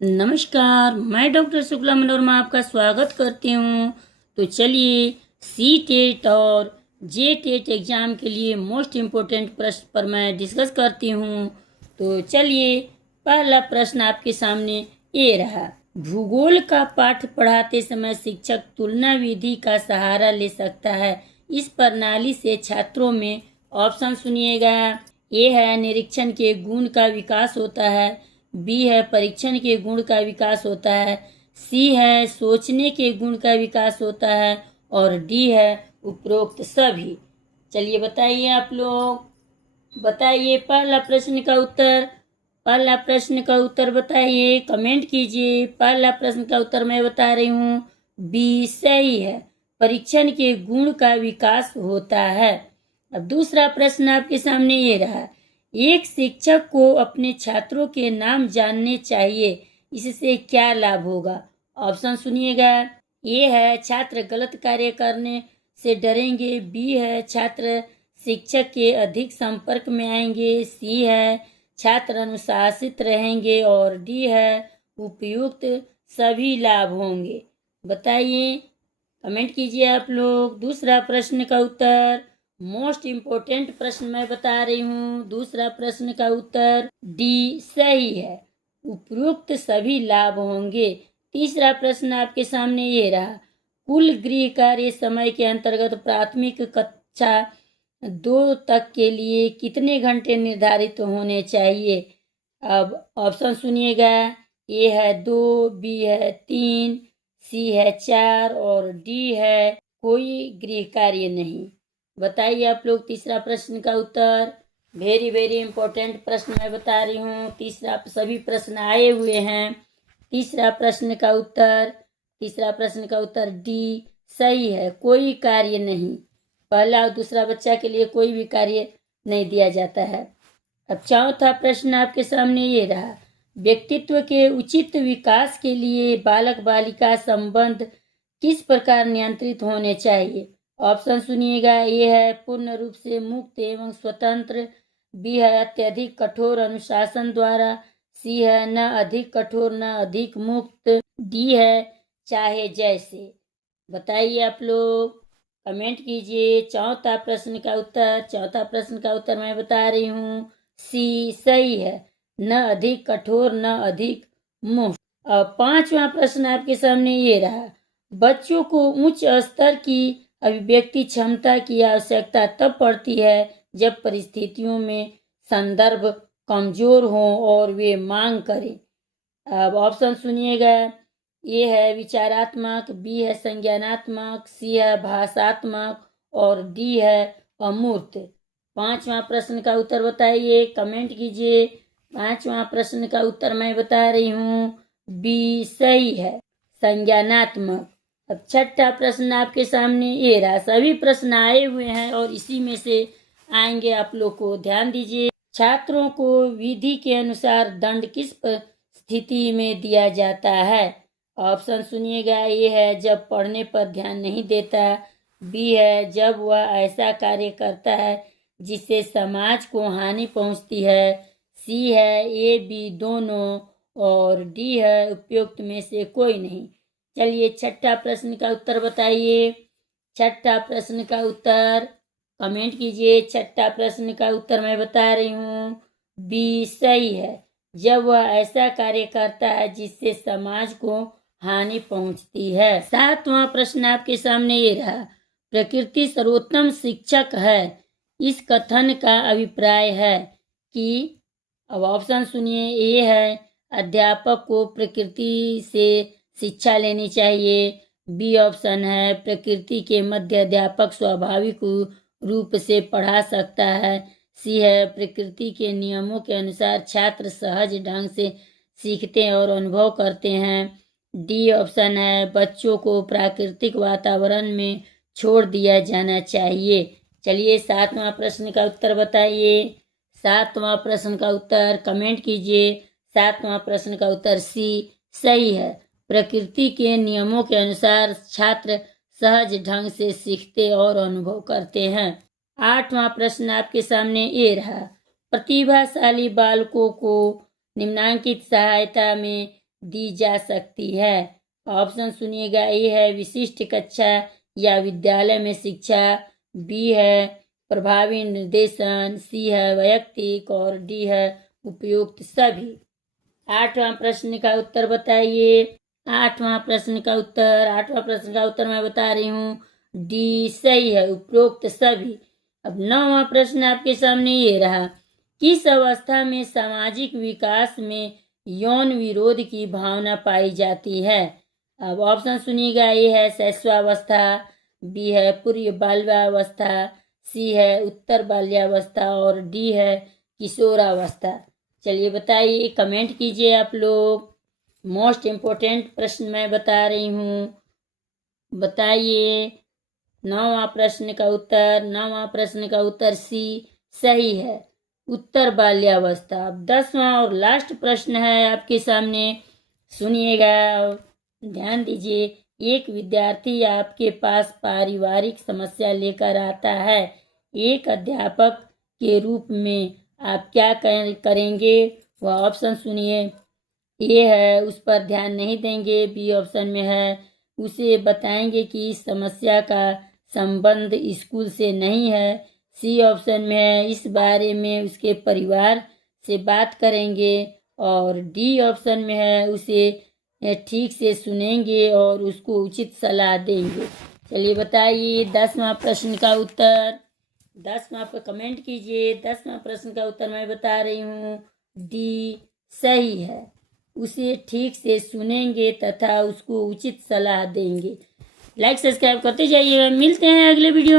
नमस्कार, मैं डॉक्टर शुक्ला मनोरमा आपका स्वागत करती हूँ। तो चलिए सी टेट और जे टेट एग्ज़ाम के लिए मोस्ट इम्पोर्टेंट प्रश्न पर मैं डिस्कस करती हूँ। तो चलिए पहला प्रश्न आपके सामने ये रहा। भूगोल का पाठ पढ़ाते समय शिक्षक तुलना विधि का सहारा ले सकता है। इस प्रणाली से छात्रों में ऑप्शन सुनिएगा। ए है निरीक्षण के गुण का विकास होता है, बी है परीक्षण के गुण का विकास होता है, सी है सोचने के गुण का विकास होता है और डी है उपरोक्त सभी। चलिए बताइए, आप लोग बताइए पहला प्रश्न का उत्तर। पहला प्रश्न का उत्तर बताइए, कमेंट कीजिए। पहला प्रश्न का उत्तर मैं बता रही हूँ, बी सही है, परीक्षण के गुण का विकास होता है। अब दूसरा प्रश्न आपके सामने ये रहा। एक शिक्षक को अपने छात्रों के नाम जानने चाहिए, इससे क्या लाभ होगा? ऑप्शन सुनिएगा। ए है छात्र गलत कार्य करने से डरेंगे, बी है छात्र शिक्षक के अधिक संपर्क में आएंगे, सी है छात्र अनुशासित रहेंगे और डी है उपयुक्त सभी लाभ होंगे। बताइए, कमेंट कीजिए आप लोग। दूसरा प्रश्न का उत्तर, मोस्ट इम्पोर्टेंट प्रश्न मैं बता रही हूँ। दूसरा प्रश्न का उत्तर डी सही है, उपयुक्त सभी लाभ होंगे। तीसरा प्रश्न आपके सामने ये रहा। कुल गृह कार्य समय के अंतर्गत प्राथमिक कक्षा 2 तक के लिए कितने घंटे निर्धारित होने चाहिए? अब ऑप्शन सुनिएगा। ए है 2, बी है 3, सी है 4 और डी है कोई गृह कार्य नहीं। बताइए आप लोग तीसरा प्रश्न का उत्तर। वेरी वेरी इंपॉर्टेंट प्रश्न मैं बता रही हूँ। तीसरा सभी प्रश्न आए हुए हैं। तीसरा प्रश्न का उत्तर डी सही है, कोई कार्य नहीं। पहला और दूसरा बच्चा के लिए कोई भी कार्य नहीं दिया जाता है। अब चौथा प्रश्न आपके सामने ये रहा। व्यक्तित्व के उचित विकास के लिए बालक बालिका संबंध किस प्रकार नियंत्रित होने चाहिए? ऑप्शन सुनिएगा। ए है पूर्ण रूप से मुक्त एवं स्वतंत्र, बी है अत्यधिक कठोर अनुशासन द्वारा, सी है न अधिक कठोर न अधिक मुक्त, डी है चाहे जैसे। बताइए आप लोग, कमेंट कीजिए। चौथा प्रश्न का उत्तर मैं बता रही हूँ, सी सही है, न अधिक कठोर न अधिक मुक्त। अब पांचवा प्रश्न आपके सामने ये रहा। बच्चों को उच्च स्तर की अभिव्यक्ति क्षमता की आवश्यकता तब पड़ती है जब परिस्थितियों में संदर्भ कमजोर हो और वे मांग करें। अब ऑप्शन सुनिएगा। ए है विचारात्मक, बी है संज्ञानात्मक, सी है भाषात्मक और डी है अमूर्त। पांचवा प्रश्न का उत्तर बताइए, कमेंट कीजिए। पांचवा प्रश्न का उत्तर मैं बता रही हूँ, बी सही है, संज्ञानात्मक। अब छठा प्रश्न आपके सामने ये रहा। सभी प्रश्न आए हुए हैं और इसी में से आएंगे, आप लोग को ध्यान दीजिए। छात्रों को विधि के अनुसार दंड किस स्थिति में दिया जाता है? ऑप्शन सुनिएगा। ए है जब पढ़ने पर ध्यान नहीं देता, बी है जब वह ऐसा कार्य करता है जिससे समाज को हानि पहुंचती है, सी है ए बी दोनों और डी है उपयुक्त में से कोई नहीं। चलिए छठा प्रश्न का उत्तर बताइए। छठा प्रश्न का उत्तर कमेंट कीजिए। छठा प्रश्न का उत्तर मैं बता रही हूँ, बी सही है, जब वह ऐसा कार्य करता है जिससे समाज को हानि पहुंचती है। सातवां प्रश्न आपके सामने ये रहा। प्रकृति सर्वोत्तम शिक्षक है, इस कथन का अभिप्राय है कि, अब ऑप्शन सुनिए। ए है अध्यापक को प्रकृति से शिक्षा लेनी चाहिए, बी ऑप्शन है प्रकृति के मध्य अध्यापक स्वाभाविक रूप से पढ़ा सकता है, सी है प्रकृति के नियमों के अनुसार छात्र सहज ढंग से सीखते और अनुभव करते हैं, डी ऑप्शन है बच्चों को प्राकृतिक वातावरण में छोड़ दिया जाना चाहिए। चलिए सातवां प्रश्न का उत्तर बताइए। सातवां प्रश्न का उत्तर कमेंट कीजिए। सातवां प्रश्न का उत्तर सी सही है, प्रकृति के नियमों के अनुसार छात्र सहज ढंग से सीखते और अनुभव करते हैं। आठवां प्रश्न आपके सामने ये रहा। प्रतिभाशाली बालकों को निम्नांकित सहायता में दी जा सकती है। ऑप्शन सुनिएगा, ए है विशिष्ट कक्षा या विद्यालय में शिक्षा, बी है प्रभावी निर्देशन, सी है वैयक्तिक और डी है उपयुक्त सभी। 8वां प्रश्न का उत्तर बताइए। 8वां प्रश्न का उत्तर मैं बता रही हूँ, डी सही है उपरोक्त सभी। अब 9वां प्रश्न आपके सामने ये रहा, किस अवस्था में सामाजिक विकास में यौन विरोध की भावना पाई जाती है। अब ऑप्शन सुनिएगा, ए है शैशवावस्था, बी है पूर्व बाल्यावस्था, सी है उत्तर बाल्यावस्था और डी है किशोरावस्था। चलिए बताइए, कमेंट कीजिए आप लोग। मोस्ट इम्पोर्टेंट प्रश्न मैं बता रही हूँ, बताइए। 9वां प्रश्न का उत्तर सी सही है उत्तर बाल्यावस्था। अब 10वां और लास्ट प्रश्न है आपके सामने, सुनिएगा, ध्यान दीजिए। एक विद्यार्थी आपके पास पारिवारिक समस्या लेकर आता है, एक अध्यापक के रूप में आप क्या करेंगे। वह ऑप्शन सुनिए, ए है उस पर ध्यान नहीं देंगे, बी ऑप्शन में है उसे बताएंगे कि इस समस्या का संबंध स्कूल से नहीं है, सी ऑप्शन में है इस बारे में उसके परिवार से बात करेंगे और डी ऑप्शन में है उसे ठीक से सुनेंगे और उसको उचित सलाह देंगे। चलिए बताइए 10वां प्रश्न का उत्तर। 10वां पर कमेंट कीजिए। 10वां प्रश्न का उत्तर मैं बता रही हूँ, डी सही है, उसे ठीक से सुनेंगे तथा उसको उचित सलाह देंगे। लाइक सब्सक्राइब करते जाइएगा। मिलते हैं अगले वीडियो में।